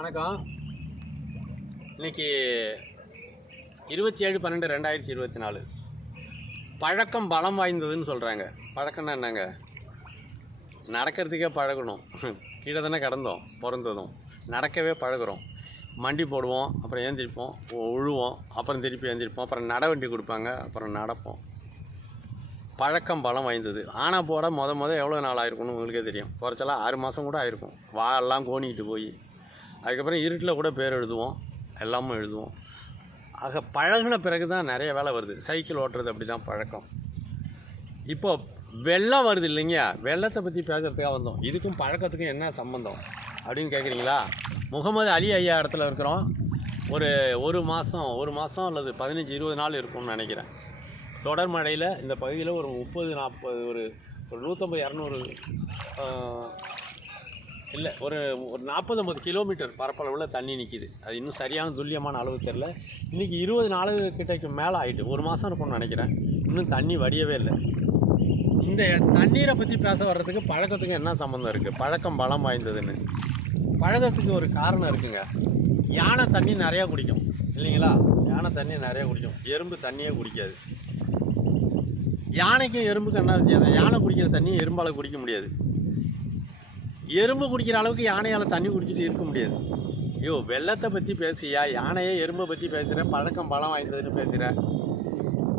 வணக்கம். இன்னைக்கு 27/12/2024. பழக்கம் பலம் வாய்ந்ததுன்னு சொல்கிறாங்க. பழக்கம்னா என்னங்க? நடக்கிறதுக்கே பழகணும். கீழே தானே கிடந்தோம் பிறந்ததும். நடக்கவே பழகுறோம். மண்டி போடுவோம், அப்புறம் ஏந்திரிப்போம், உழுவோம், அப்புறம் திருப்பி ஏந்திரிப்போம், அப்புறம் நடவண்டி கொடுப்பாங்க, அப்புறம் நடப்போம். பழக்கம் பலம் வாய்ந்தது. ஆனால் போட முத எவ்வளோ நாள் ஆயிருக்கும்னு உங்களுக்கே தெரியும். குறைச்சலாம் 6 மாதம் கூட ஆயிருக்கும். வாயெல்லாம் கோணிக்கிட்டு போய் அதுக்கப்புறம் இருட்டில் கூட பேர் எழுதுவோம், எல்லாமும் எழுதுவோம். ஆக பழகின பிறகு தான் நிறைய வேலை வருது. சைக்கிள் ஓட்டுறது அப்படி தான் பழக்கம். இப்போ வெள்ளம் வருது இல்லைங்க, வெள்ளத்தை பற்றி பேசுகிறதுக்காக வந்தோம். இதுக்கும் பழக்கத்துக்கும் என்ன சம்மந்தம் அப்படின்னு கேட்குறீங்களா? முகமது அலி ஐயா இடத்துல இருக்கிறோம். ஒரு மாதம் அல்லது 15-20 நாள் இருக்கும்னு நினைக்கிறேன். தொடர் மழையில் இந்த பகுதியில் ஒரு 30-40 ஒரு 150-200 இல்லை ஒரு 40-50 கிலோமீட்டர் பரப்பளவில் தண்ணி நிற்கிது. அது இன்னும் சரியான துல்லியமான அளவு தெரில. இன்றைக்கி 20 நாளுக்கிட்டக்கு மேலே ஆகிட்டு, ஒரு மாதம் இருக்கும்னு நினைக்கிறேன். இன்னும் தண்ணி வடியவே இல்லை. இந்த தண்ணீரை பற்றி பேச வர்றதுக்கு பழக்கத்துக்கு என்ன சம்மந்தம் இருக்குது? பழக்கம் பலம் வாய்ந்ததுன்னு. பழக்கத்துக்கு ஒரு காரணம் இருக்குங்க. யானை தண்ணி நிறையா குடிக்கும் இல்லைங்களா? யானை தண்ணி நிறையா குடிக்கும். எறும்பு தண்ணியே குடிக்காது. யானைக்கும் எறும்புக்கும் என்ன வித்தியாசம்? யானை குடிக்கிற தண்ணி எறும்பால் குடிக்க முடியாது. எறும்பு குடிக்கிற அளவுக்கு யானையால் தண்ணி குடிச்சிட்டு இருக்க முடியாது. ஐயோ, வெள்ளத்தை பற்றி பேசியா, யானையே எறும்பை பற்றி பேசுகிறேன், பழக்கம் பலம் வாய்ந்ததுன்னு பேசுகிறேன்.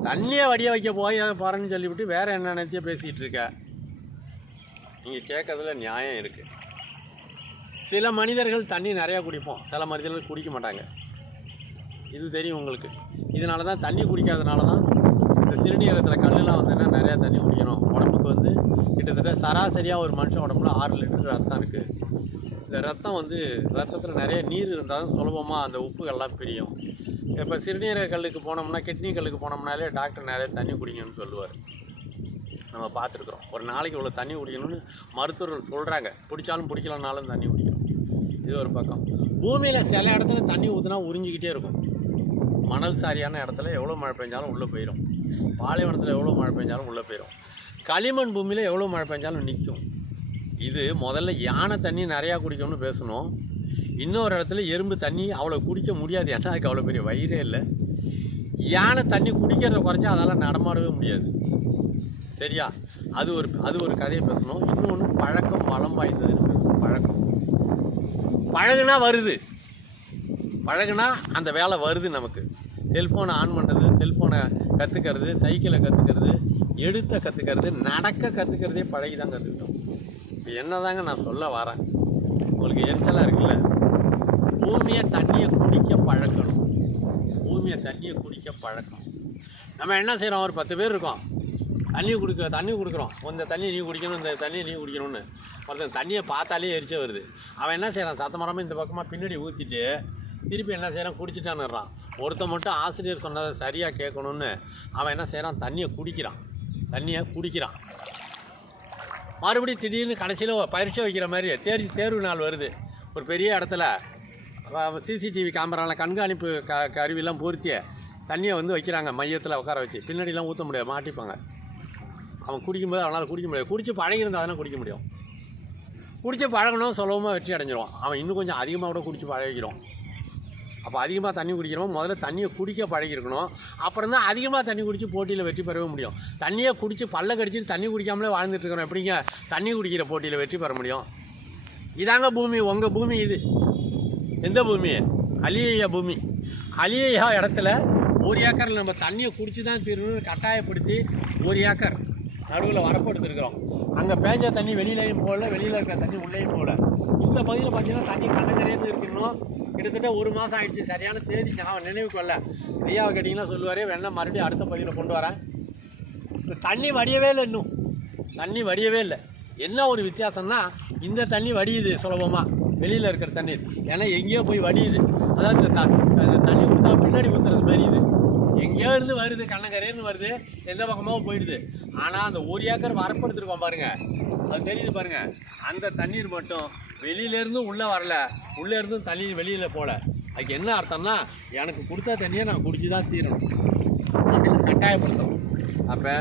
தண்ணியை வடிய வைக்க போகிறேன்னு சொல்லிவிட்டு வேறு என்ன நினச்சியே பேசிகிட்டு இருக்க. நீங்கள் கேட்கறதுல நியாயம் இருக்குது. சில மனிதர்கள் தண்ணி நிறையா குடிப்போம், சில மனிதர்கள் குடிக்க மாட்டாங்க. இது தெரியும் உங்களுக்கு. இதனால தான் தண்ணி குடிக்காதனால தான் இந்த சிறுநீரகத்தில் கல்லெலாம் வந்ததுன்னா நிறையா தண்ணி குடிக்கணும். உடம்புக்கு கிட்டத்தட்ட சராசரியாக ஒரு மனுஷன் உடம்புல 6 லிட்டர் ரத்தம் இருக்குது. இந்த ரத்தம் ரத்தத்தில் நிறைய நீர் இருந்தாலும் சுலபமாக அந்த உப்புகள்லாம் பிரியும். இப்போ சிறுநீரக கல்லுக்கு போனோம்னா, கிட்னி கல்லுக்கு போனோம்னாலே டாக்டர் நிறைய தண்ணி குடிக்கணும்னு சொல்லுவார். நம்ம பார்த்துருக்குறோம். ஒரு நாளைக்கு இவ்வளோ தண்ணி குடிக்கணும்னு மருத்துவர்கள் சொல்கிறாங்க. பிடிச்சாலும் பிடிக்கலனாலும் தண்ணி குடிக்கணும். இது ஒரு பக்கம். பூமியில் சில இடத்துல தண்ணி ஊற்றினா உறிஞ்சிக்கிட்டே இருக்கும். மணல் சாரியான இடத்துல எவ்வளோ மழை பெஞ்சாலும் உள்ளே போயிடும். பாலைவனத்தில் எவ்வளோ மழை பெஞ்சாலும் உள்ளே போயிடும். களிமண் பூமியில் எவ்வளோ மழை பெஞ்சாலும் நிற்கும். இது முதல்ல யானை தண்ணி நிறையா குடிக்கணும்னு பேசணும். இன்னொரு இடத்துல எறும்பு தண்ணி அவ்வளோ குடிக்க முடியாது. ஏன்னா அதுக்கு அவ்வளோ பெரிய வயிறே இல்லை. யானை தண்ணி குடிக்கிறத குறைஞ்சா அதெல்லாம் நடமாடவே முடியாது. சரியா? அது ஒரு கதையை பேசணும். இன்னொன்று பழக்கம் பலம் வாய்ந்ததுன்னு பேசணும். பழகுனா வருது. பழகுனா அந்த வேலை வருது நமக்கு. செல்ஃபோனை ஆன் பண்ணுறது, செல்ஃபோனை கற்றுக்கிறது, சைக்கிளை கற்றுக்கிறது, எழுத்த கற்றுக்கிறது, நடக்க கற்றுக்கிறதே பழகி தான் கற்றுக்கிட்டோம். இப்போ என்ன தாங்க நான் சொல்ல வரேன்? உங்களுக்கு எரிச்சலாக இருக்குல்ல? பூமியை தண்ணியை குடிக்க பழக்கணும். பூமியை தண்ணியை குடிக்க பழக்கணும். நம்ம என்ன செய்கிறோம்? ஒரு 10 பேர் இருக்கோம். தண்ணி கொடுக்குறோம். இந்த தண்ணி நீ குடிக்கணும், இந்த தண்ணியை நீ குடிக்கணும்னு. ஒருத்தன் தண்ணியை பார்த்தாலே எரிச்சே வருது. அவன் என்ன செய்கிறான்? சத்தமரமாக இந்த பக்கமாக பின்னாடி ஊற்றிட்டு திருப்பி என்ன செய்கிறான்? குடிச்சிட்டான்னுறான். ஒருத்தன் மட்டும் ஆசிரியர் சொன்னதை சரியாக கேட்கணுன்னு அவன் என்ன செய்கிறான்? தண்ணியை குடிக்கிறான். மறுபடியும் திடீர்னு கடைசியில் பரீட்சை வைக்கிற மாதிரி தேர்வு நாள் வருது. ஒரு பெரிய இடத்துல சிசிடிவி கேமராவில் கண்காணிப்பு கருவிலாம் பொருத்தி தண்ணியை வைக்கிறாங்க. மையத்தில் உட்கார வச்சு பின்னாடிலாம் ஊற்ற முடியாது, மாட்டிப்பாங்க. அவன் குடிக்கும்போது அவனால் குடிக்க முடியாது. குடித்து பழகிருந்தால் தானே குடிக்க முடியும். குடித்து பழகணும், சுலபமாக வெற்றி அடைஞ்சிருவான். அவன் இன்னும் கொஞ்சம் அதிகமாக கூட குடித்து பழகிக்கிறோம். அப்போ அதிகமாக தண்ணி குடிக்கிறோம். முதல்ல தண்ணியை குடிக்க பழகிருக்கணும். அப்புறம் தான் அதிகமாக தண்ணி குடித்து போட்டியில் வெற்றி பெறவே முடியும். தண்ணியை குடித்து பல்ல கடிச்சிட்டு தண்ணி குடிக்காமலே வாழ்ந்துட்டுருக்கிறோம். எப்படிங்க தண்ணி குடிக்கிற போட்டியில் வெற்றி பெற முடியும்? இதாங்க பூமி, உங்கள் பூமி. இது எந்த பூமி? அலியா பூமி. அலியா இடத்துல 1 ஏக்கரில் நம்ம தண்ணியை குடித்து தான் தீரணும்னு கட்டாயப்படுத்தி 1 ஏக்கர் நடுவில் வரப்படுத்திருக்கிறோம். அங்கே பேஞ்ச தண்ணி வெளியிலையும் போகல, வெளியில் இருக்கிற தண்ணி உள்ளேயும் போகல. இந்த பகுதியில் பார்த்தீங்கன்னா தண்ணி கண்ணக்கரையிருந்து இருக்கணும். கிட்டத்தட்ட 1 மாதம் ஆகிடுச்சு. சரியான தேதி நான் நினைவுக்கு வரல. ஐயாவை கேட்டிங்கன்னா சொல்லுவார், வேணா மறுபடியும் அடுத்த பகுதியில் கொண்டு வரேன். தண்ணி வடியவே இல்லை. இன்னும் தண்ணி வடியவே இல்லை. என்ன ஒரு வித்தியாசம்னா, இந்த தண்ணி வடியுது சுலபமாக, வெளியில் இருக்கிற தண்ணீர். ஏன்னா எங்கேயோ போய் வடியுது. அதாவது தண்ணி கொடுத்தா பின்னாடி ஊற்றுறது மாதிரி இது. எங்கேயோ இருந்து வருது, கண்ணக்கரையிருந்து வருது, எந்த பக்கமாக போயிடுது. ஆனால் அந்த 1 ஏக்கர் வரப்படுத்திருக்கோம் பாருங்கள், அது தெரியுது பாருங்கள். அந்த தண்ணீர் மட்டும் வெளியிலேருந்தும் உள்ளே வரல, உள்ளேருந்தும் தண்ணி வெளியில் போகல. அதுக்கு என்ன அர்த்தம்னா, எனக்கு கொடுத்தா தண்ணியை நான் குடிச்சு தான் தீரணும் அப்படின்னு கட்டாயப்படுத்தணும். அப்போ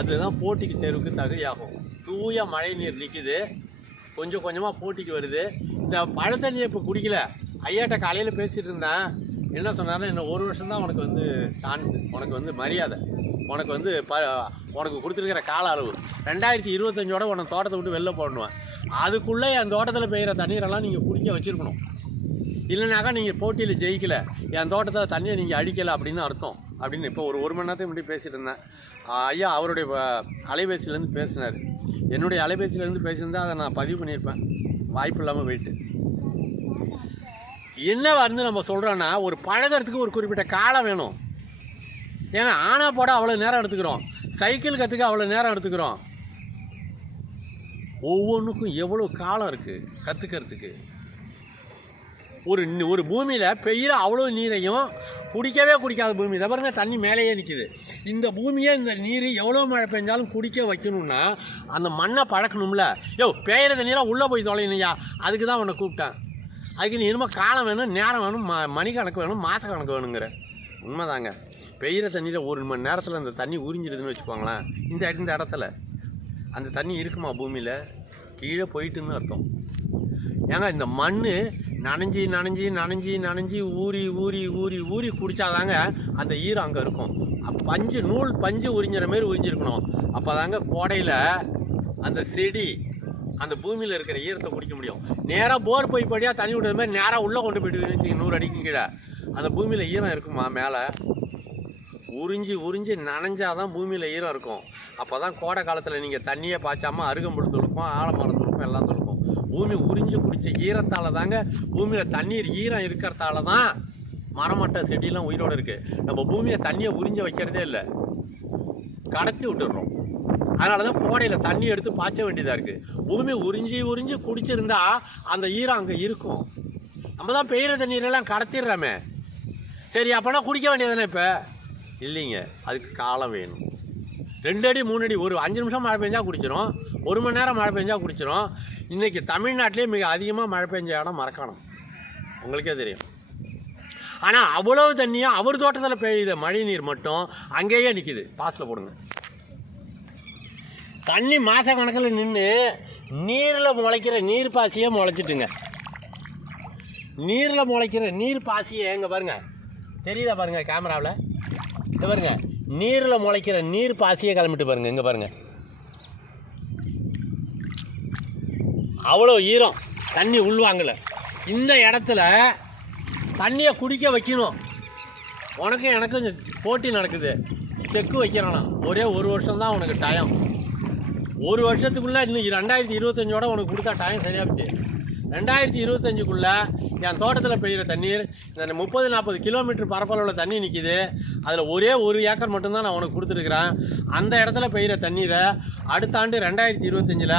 அதுதான் போட்டிக்கு தேர்வுக்கு தகுதியாகும். தூய மழை நீர் நிற்கிது, கொஞ்சம் கொஞ்சமாக போட்டிக்கு வருது. இந்த மழை தண்ணியை இப்போ குடிக்கல, ஐயாட்ட காலையில் பேசிகிட்டு இருந்தேன். என்ன சொன்னார்னா, இன்னும் 1 வருஷம் தான் உனக்கு வந்து சான்ஸ், உனக்கு வந்து மரியாதை, உனக்கு வந்து உனக்கு கொடுத்துருக்கிற கால அளவு 2025ஓட உனக்கு தோட்டத்தை விட்டு வெளில போடணுவேன். அதுக்குள்ளே என் தோட்டத்தில் பெய்கிற தண்ணீரெல்லாம் நீங்கள் குடிக்க வச்சுருக்கணும். இல்லைனாக்கா நீங்கள் போட்டியில் ஜெயிக்கலை, என் தோட்டத்தில் தண்ணியை நீங்கள் அடிக்கலை அப்படின்னு அர்த்தம் அப்படின்னு இப்போ ஒரு மணி நேரத்துக்கு முன்னாடி பேசிகிட்டு இருந்தேன். ஐயா அவருடைய அலைபேசியிலேருந்து பேசினார். என்னுடைய அலைபேசியிலேருந்து பேசியிருந்தால் அதை நான் பதிவு பண்ணியிருப்பேன், வாய்ப்பு இல்லாமல் போயிட்டு. என்ன வந்து நம்ம சொல்கிறோன்னா, ஒரு பழகிறதுக்கு ஒரு குறிப்பிட்ட காலம் வேணும். ஏன்னா ஆனா போட அவ்வளோ நேரம் எடுத்துக்கிறோம், சைக்கிள் கற்றுக்க அவ்வளோ நேரம் எடுத்துக்கிறோம். ஒவ்வொன்றுக்கும் எவ்வளோ காலம் இருக்குது கற்றுக்கிறதுக்கு. ஒரு பூமியில் பெய்கிற அவ்வளோ நீரையும் குடிக்காத பூமி இதை பாருங்க, தண்ணி மேலேயே நிற்கிது. இந்த பூமியை இந்த நீர் எவ்வளோ மழை பெஞ்சாலும் குடிக்க வைக்கணும்னா அந்த மண்ணை பழக்கணும்ல. பெய்கிற தண்ணீராக உள்ளே போய் தொலையணுயா, அதுக்கு தான் உன்னை கூப்பிட்டேன். அதுக்கு நீ இனிமேல் காலம் வேணும், நேரம் வேணும், மணிக்கணக்கு வேணும், மாத கணக்கு வேணுங்கிற. உண்மைதாங்க. பெய்கிற தண்ணியில் 1 மணி நேரத்தில் அந்த தண்ணி உறிஞ்சிடுதுன்னு வச்சுக்கோங்களேன். இந்த இடத்துல அந்த தண்ணி இருக்குமா பூமியில்? கீழே போயிட்டுன்னு அர்த்தம். ஏங்க இந்த மண் நனைஞ்சி நனைஞ்சி நனைஞ்சி நனைஞ்சி ஊறி ஊறி ஊறி ஊறி குடித்தாதாங்க அந்த ஈரம் அங்கே இருக்கும். நூல் பஞ்சு உறிஞ்சிற மாரி உறிஞ்சிருக்கணும். அப்போ தாங்க கோடையில் அந்த செடி அந்த பூமியில் இருக்கிற ஈரத்தை குடிக்க முடியும். நேராக போர் போய் படியாக தண்ணி விடுற மாதிரி நேராக உள்ளே கொண்டு போய்ட்டு வச்சுங்க, 100 அடிக்கு கீழே அந்த பூமியில் ஈரம் இருக்குமா? மேலே உறிஞ்சி உறிஞ்சி நனைஞ்சாதான் பூமியில் ஈரம் இருக்கும். அப்போ தான் கோடை காலத்தில் நீங்கள் தண்ணியை பாய்ச்சாமல் அருகம்புல் துளுக்கும், ஆலமரம் துளுக்கும், எல்லாம் துளுக்கும். பூமி உறிஞ்சி குடித்த ஈரத்தால் தாங்க, பூமியில் தண்ணீர் ஈரம் இருக்கிறதால தான் மரமட்ட செடியெலாம் உயிரோடு இருக்குது. நம்ம பூமியை தண்ணியை உறிஞ்ச வைக்கிறதே இல்லை, கடத்தி விட்டுடுறோம். அதனால தான் கோடையில் தண்ணி எடுத்து பாய்ச்ச வேண்டியதாக இருக்குது. பூமி உறிஞ்சி உறிஞ்சி குடிச்சிருந்தா அந்த ஈரம் அங்கே இருக்கும். நம்ம தான் பெய்கிற தண்ணீரெல்லாம் கடத்திடுறோமே. சரி, அப்போனா குடிக்க வேண்டியதானே? இப்போ இல்லைங்க, அதுக்கு காலம் வேணும். 2 அடி 3 அடி, ஒரு 5 நிமிஷம் மழை பெஞ்சால் குடிச்சிடும், 1 மணி நேரம் மழை பெஞ்சால் குடிச்சிடும். இன்றைக்கி தமிழ்நாட்டிலே மிக அதிகமாக மழை பெஞ்ச இடம் மரக்காணம், உங்களுக்கே தெரியும். ஆனால் அவ்வளவு தண்ணியாக அவர் தோட்டத்தில் பெய்யுத மழை நீர் மட்டும் அங்கேயே நிற்கிது. பாஸில் போடுங்க. தண்ணி மாத கணக்கில் நின்று நீரில் முளைக்கிற நீர் பாசியே முளைச்சிட்டுங்க. நீரில் முளைக்கிற நீர் பாசியை எங்கே பாருங்கள், தெரியுதா பாருங்கள் கேமராவில்? இங்கே பாருங்கள், நீரில் முளைக்கிற நீர் பாசியை கிளம்பிட்டு பாருங்கள். இங்கே பாருங்கள், அவ்வளோ ஈரம், தண்ணி உள்வாங்கலை. இந்த இடத்துல தண்ணியை குடிக்க வைக்கணும். உனக்கும் எனக்கும் போட்டி நடக்குது, செக்கு வைக்கிறானா. ஒரே 1 வருஷம் தான் உனக்கு டைம். 1 வருஷத்துக்குள்ளே இன்னும் 2025ஓட உனக்கு கொடுத்தா டைம் சரியாகிடுச்சு. 2025க்குள்ளே என் தோட்டத்தில் பெய்கிற தண்ணீர் இந்த 30-40 கிலோமீட்டர் பரப்பளவில் தண்ணி நிற்கிது. அதில் ஒரே 1 ஏக்கர் மட்டும்தான் நான் உனக்கு கொடுத்துருக்குறேன். அந்த இடத்துல பெய்கிற தண்ணீரை அடுத்த ஆண்டு 2025ல்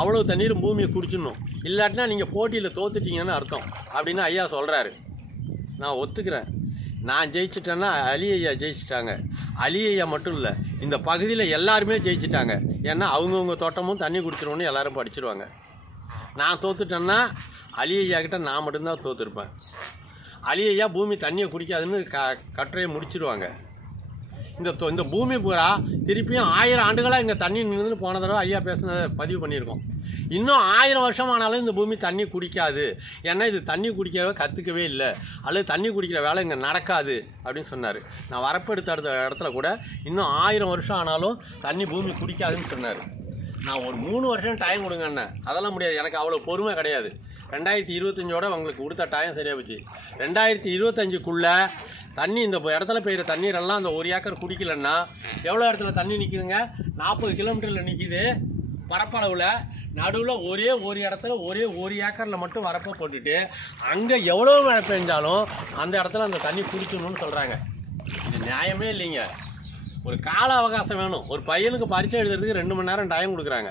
அவ்வளோ தண்ணீர் பூமியை குடிச்சிடணும். இல்லாட்டினா நீங்கள் போட்டியில் தோத்துட்டீங்கன்னு அர்த்தம் அப்படின்னு ஐயா சொல்கிறாரு. நான் ஒத்துக்கிறேன். நான் ஜெயிச்சிட்டேன்னா அலி ஐயா ஜெயிச்சிட்டாங்க. அலி ஐயா மட்டும் இல்லை, இந்த பகுதியில் எல்லாருமே ஜெயிச்சிட்டாங்க. ஏன்னா அவங்கவுங்க தோட்டமும் தண்ணி குடிச்சிருவோன்னு எல்லோரும் படிச்சிருவாங்க. நான் தோத்துட்டேன்னா அலி ஐயா கிட்ட நான் மட்டும்தான் தோற்றுருப்பேன். அலி ஐயா பூமி தண்ணியை குடிக்காதுன்னு கட்டுரையை முடிச்சிடுவாங்க. இந்த பூமி பூரா திருப்பியும் 1000 ஆண்டுகளாக இங்கே தண்ணி நின்று போன தடவை ஐயா பேசுனதை பதிவு பண்ணியிருக்கோம். இன்னும் 1000 வருஷம் ஆனாலும் இந்த பூமி தண்ணி குடிக்காது. ஏன்னா இது தண்ணி குடிக்கிறத கற்றுக்கவே இல்லை, அல்லது தண்ணி குடிக்கிற வேலை இங்கே நடக்காது அப்படின்னு சொன்னார். நான் வரப்பெடுத்த இடத்துல கூட இன்னும் 1000 வருஷம் ஆனாலும் தண்ணி பூமி குடிக்காதுன்னு சொன்னார். நான் ஒரு 3 வருஷம் டைம் கொடுங்கண்ணே. அதெல்லாம் முடியாது, எனக்கு அவ்வளோ பொறுமை கிடையாது. 2025ஓட உங்களுக்கு கொடுத்த டைம் சரியாக போச்சு. 2025க்குள்ளே தண்ணி இந்த இடத்துல பெய்கிற தண்ணீரெல்லாம் அந்த 1 ஏக்கர் குடிக்கலன்னா எவ்வளோ இடத்துல தண்ணி நிற்கிதுங்க? 40 கிலோமீட்டரில் நிற்கிது பரப்பளவில். நடுவில் ஒரே ஒரு இடத்துல ஒரே 1 ஏக்கரில் மட்டும் வரப்போ போட்டுட்டு அங்கே எவ்வளோ மழை பெஞ்சாலும் அந்த இடத்துல அந்த தண்ணி குடிக்கணும்னு சொல்கிறாங்க. இது நியாயமே இல்லைங்க. ஒரு கால அவகாசம் வேணும். ஒரு பையனுக்கு பரீட்சை எழுதுறதுக்கு 2 மணி நேரம் டைம் கொடுக்குறாங்க.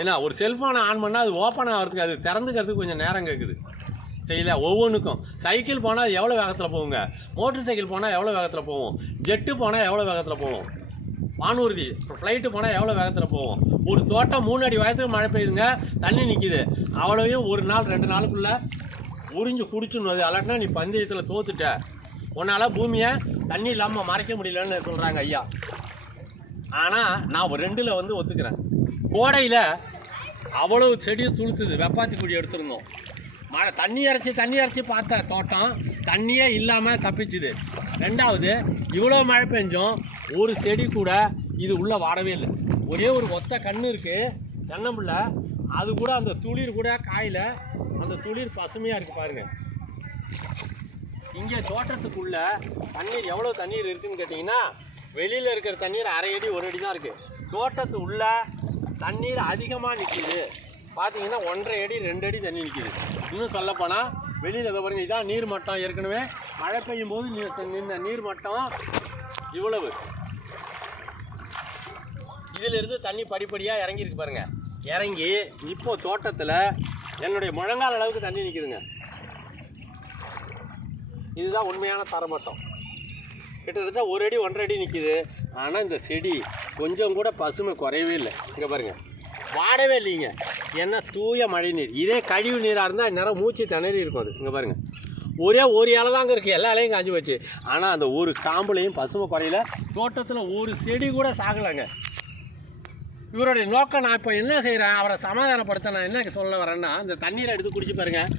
ஏன்னா ஒரு செல்ஃபோனை ஆன் பண்ணால் அது ஓப்பன் ஆகிறதுக்கு, அது திறந்துக்கிறதுக்கு கொஞ்சம் நேரம் கேட்குது. செய்யல ஒவ்வொன்றுக்கும். சைக்கிள் போனால் அது எவ்வளோ வேகத்தில் போகுங்க, மோட்டர் சைக்கிள் போனால் எவ்வளோ வேகத்தில் போகும், ஜெட்டு போனால் எவ்வளோ வேகத்தில் போகும், வானூர்தி ஃப்ளைட்டு போனால் எவ்வளோ வேகத்தில் போகும். ஒரு தோட்டம் 3 அடி வயசுக்கு மழை பெய்யுதுங்க, தண்ணி நிற்கிது. அவ்வளோவையும் 1 நாள் 2 நாளுக்குள்ளே உறிஞ்சு குடிச்சுன்னு. அது அல்லாட்டினா நீ பந்தயத்தில் தோத்துட்ட, உன்னால் பூமியை தண்ணி இல்லாமல் மறைக்க முடியலன்னு சொல்கிறாங்க ஐயா. ஆனால் நான் 2ல் வந்து ஒத்துக்கிறேன். கோடையில் அவ்வளோ செடியை துளுத்துது, வெப்பாத்தி குடி எடுத்துருந்தோம். மழை தண்ணி இறச்சி பார்த்த தோட்டம் தண்ணியே இல்லாமல் தப்பிச்சுது. ரெண்டாவது, இவ்வளோ மழை பெஞ்சோம் ஒரு செடி கூட இது உள்ளே வாடவே இல்லை. ஒரே ஒரு ஒத்த கன்று இருக்குது தென்னம்பிள்ளை, அது கூட அந்த துளிர் கூட காயில் அந்த துளிர் பசுமையாக இருக்குது பாருங்கள். இங்கே தோட்டத்துக்குள்ளே தண்ணீர் எவ்வளோ தண்ணீர் இருக்குதுன்னு கேட்டிங்கன்னா, வெளியில் இருக்கிற தண்ணீர் 1/2 அடி 1 அடி தான் இருக்குது. தோட்டத்து உள்ள தண்ணீர் அதிகமாக நிற்கிது. பார்த்தீங்கன்னா 1.5 அடி 2 அடி தண்ணி நிற்கிது. இன்னும் சொல்லப்போனால் வெளியில் இதை பாருங்கள், இதான் நீர் மட்டம். ஏற்கனவே மழை பெய்யும் போது நின்ன நீர் மட்டம் இவ்வளவு. இதிலிருந்து தண்ணி படிப்படியாக இறங்கியிருக்கு பாருங்கள். இறங்கி இப்போது தோட்டத்தில் என்னுடைய முழங்கால் அளவுக்கு தண்ணி நிற்கிதுங்க. இதுதான் உண்மையான தரமட்டம். கிட்டத்தட்ட 1 அடி 1.5 அடி நிற்கிது. ஆனால் இந்த செடி கொஞ்சம் கூட பசுமை குறையவே இல்லை. இங்கே பாருங்கள், வாடவே இல்லைங்க. ஏன்னா தூய மழை நீர். இதே கழிவு நீராக இருந்தால் இந்நேரம் மூச்சு திணறி இருக்கும். அது இங்கே பாருங்கள், ஒரே ஒரு இலை தாங்க இருக்குது, எல்லா இலையும் காஞ்சி வச்சு. ஆனால் அந்த ஒரு காம்புலையும் பசுமை குறையில. தோட்டத்தில் ஒரு செடி கூட சாகலைங்க. இவருடைய நோக்கம், நான் இப்போ என்ன செய்கிறேன், அவரை சமாதானப்படுத்த நான் என்ன சொல்ல வரேன்னா, இந்த தண்ணீரை எடுத்து குடிச்சு பாருங்கள்.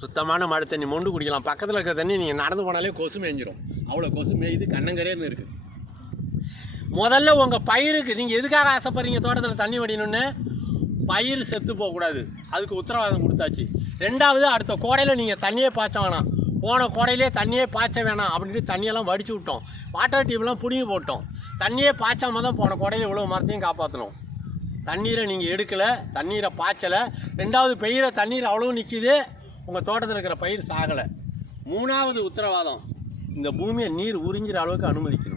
சுத்தமான மழை தண்ணி மொண்டு குடிக்கலாம். பக்கத்தில் இருக்கிற தண்ணி நீங்கள் நடந்து போனாலே கொசு மேய்ஞ்சிரும். அவ்வளோ கொசு மேய்து கண்ணங்கரேன்னு இருக்குது. முதல்ல உங்கள் பயிருக்கு நீங்கள் எதுக்காக ஆசைப்படுறீங்க தோட்டத்தில் தண்ணி வடியணுன்னு? பயிர் செத்து போகக்கூடாது, அதுக்கு உத்தரவாதம் கொடுத்தாச்சு. ரெண்டாவது, அடுத்த கோடையில் நீங்கள் தண்ணியே பாய்ச்ச வேணாம். போன கோடையிலே தண்ணியே பாய்ச்ச வேணாம் அப்படின்ட்டு தண்ணியெல்லாம் வடித்து விட்டோம். வாட்டர் டியூப்லாம் பிடுங்கி போட்டோம். தண்ணியே பாய்ச்சாமல் தான் போன கோடையில் இவ்வளோ மரத்தையும் காப்பாற்றணும். தண்ணீரை நீங்கள் எடுக்கலை, தண்ணீரை பாய்ச்சலை. ரெண்டாவது, பெய்கிற தண்ணீர் அவ்வளோ நிற்கிது, உங்கள் தோட்டத்தில் இருக்கிற பயிர் சாகலை. மூணாவது உத்தரவாதம், இந்த பூமியை நீர் உறிஞ்சிற அளவுக்கு அனுமதிக்கணும்.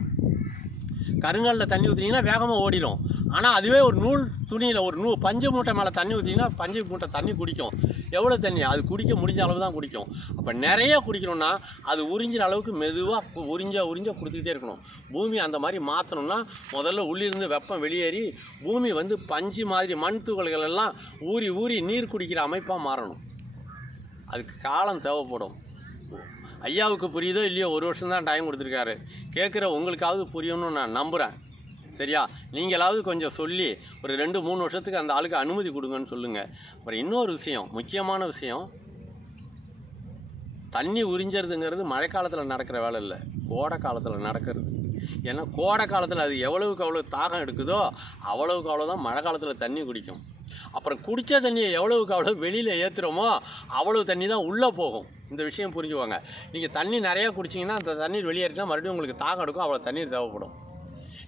கருங்கல்லில் தண்ணி ஊற்றினீங்கன்னா வேகமாக ஓடிடும். ஆனால் அதுவே ஒரு நூல் துணியில் ஒரு பஞ்சு மூட்டை மேலே தண்ணி ஊற்றிங்கன்னா பஞ்சு மூட்டை தண்ணி குடிக்கும். எவ்வளோ தண்ணி? அது குடிக்க முடிஞ்ச அளவு தான் குடிக்கும். அப்போ நிறைய குடிக்கணும்னா அது உறிஞ்சிற அளவுக்கு மெதுவாக உறிஞ்ச கொடுத்துக்கிட்டே இருக்கணும். பூமி அந்த மாதிரி மாற்றணும்னா முதல்ல உள்ளிருந்து வெப்பம் வெளியேறி பூமி பஞ்சு மாதிரி மண் துகள்கள் எல்லாம் ஊறி நீர் குடிக்கிற அமைப்பாக மாறணும். அதுக்கு காலம் தேவைப்படும். ஐயாவுக்கு புரியுதோ இல்லையோ, 1 வருஷம் தான் டைம் கொடுத்துருக்காரு. கேட்குற உங்களுக்காவது புரியணும்னு நான் நம்புகிறேன். சரியா? நீங்களாவது கொஞ்சம் சொல்லி ஒரு 2-3 வருஷத்துக்கு அந்த ஆளுக்கு அனுமதி கொடுங்கன்னு சொல்லுங்கள். அப்புறம் இன்னொரு விஷயம், முக்கியமான விஷயம், தண்ணி உறிஞ்சறதுங்கிறது மழைக்காலத்தில் நடக்கிற வேலை இல்லை, கோடை காலத்தில் நடக்கிறது. ஏன்னா கோடை காலத்தில் அது எவ்வளவுக்கு அவ்வளோ தாகம் எடுக்குதோ அவ்வளவுக்கு அவ்வளோ தான் மழை காலத்தில் தண்ணி குடிக்கும். அப்புறம் குடித்த தண்ணியை எவ்வளவுக்கு அவ்வளோ வெளியில் ஏற்றுறோமோ அவ்வளோ தண்ணி தான் உள்ளே போகும். இந்த விஷயம் புரிஞ்சுவாங்க. நீங்கள் தண்ணி நிறையா குடிச்சிங்கன்னா அந்த தண்ணீர் வெளியேறினா மறுபடியும் உங்களுக்கு தாகம் எடுக்கும், அவ்வளோ தண்ணீர் தேவைப்படும்.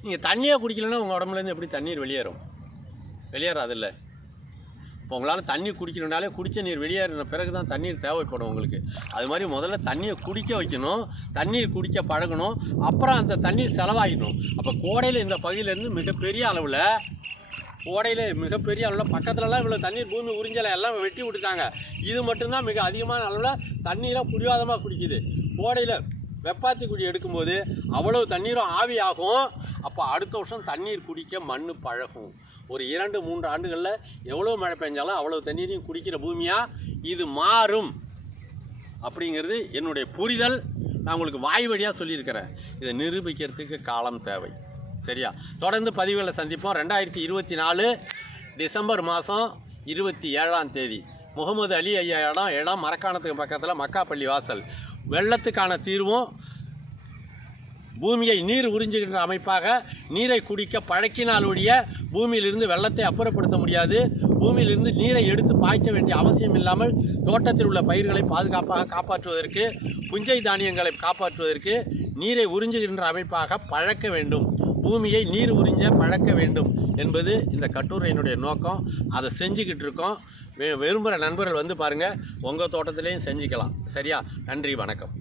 நீங்கள் தண்ணியை குடிக்கலைன்னா உங்கள் உடம்புலேருந்து எப்படி தண்ணீர் வெளியேறாதில்ல. இப்போ உங்களால் தண்ணி குடிக்கணுன்னாலே குடித்த நீர் வெளியேறின பிறகு தான் தண்ணீர் தேவைப்படும் உங்களுக்கு. அது மாதிரி முதல்ல தண்ணியை குடிக்க வைக்கணும், தண்ணீர் குடிக்க பழகணும், அப்புறம் அந்த தண்ணீர் செலவாகிடணும். அப்போ கோடையில் இந்த பகுதியிலேருந்து மிகப்பெரிய அளவில் பக்கத்துலலாம் இவ்வளோ தண்ணீர் பூமி உறிஞ்சலை எல்லாம் வெட்டி விட்டுட்டாங்க. இது மட்டும்தான் மிக அதிகமான அளவில் தண்ணீரை புடிவாதமாக குடிக்குது. கோடையில் வெப்பாத்தி குடி எடுக்கும்போது அவ்வளோ தண்ணீரும் ஆவி ஆகும். அப்போ அடுத்த வருஷம் தண்ணீர் குடிக்க மண் பழகும். ஒரு 2-3 ஆண்டுகளில் எவ்வளோ மழை பெஞ்சாலும் அவ்வளோ தண்ணீரையும் குடிக்கிற பூமியாக இது மாறும் அப்படிங்கிறது என்னுடைய புரிதல். நான் உங்களுக்கு வாய் வழியாக சொல்லியிருக்கிறேன். இதை நிரூபிக்கிறதுக்கு காலம் தேவை. சரியா? தொடர்ந்து பதிவுகளை சந்திப்போம். 2024 டிசம்பர் மாதம் 27ஆம் தேதி முகமது அலி ஐயா இடம் மரக்காணத்துக்கு பக்கத்தில் மக்காப்பள்ளி வாசல். வெள்ளத்துக்கான தீர்வும் பூமியை நீர் உறிஞ்சுகின்ற அமைப்பாக நீரை குடிக்க பழக்கினால் ஒழிய பூமியிலிருந்து வெள்ளத்தை அப்புறப்படுத்த முடியாது. பூமியிலிருந்து நீரை எடுத்து பாய்ச்ச வேண்டிய அவசியம் இல்லாமல் தோட்டத்தில் உள்ள பயிர்களை பாதுகாப்பாக காப்பாற்றுவதற்கு, புஞ்சை தானியங்களை காப்பாற்றுவதற்கு நீரை உறிஞ்சுகின்ற அமைப்பாக பழக்க வேண்டும். பூமியை நீர் உறிஞ்ச பழக்க வேண்டும் என்பது இந்த கட்டுரையினுடைய நோக்கம். அதை செஞ்சுக்கிட்டு இருக்கோம். விரும்புகிற நண்பர்கள் பாருங்கள், உங்கள் தோட்டத்திலையும் செஞ்சுக்கலாம். சரியா? நன்றி, வணக்கம்.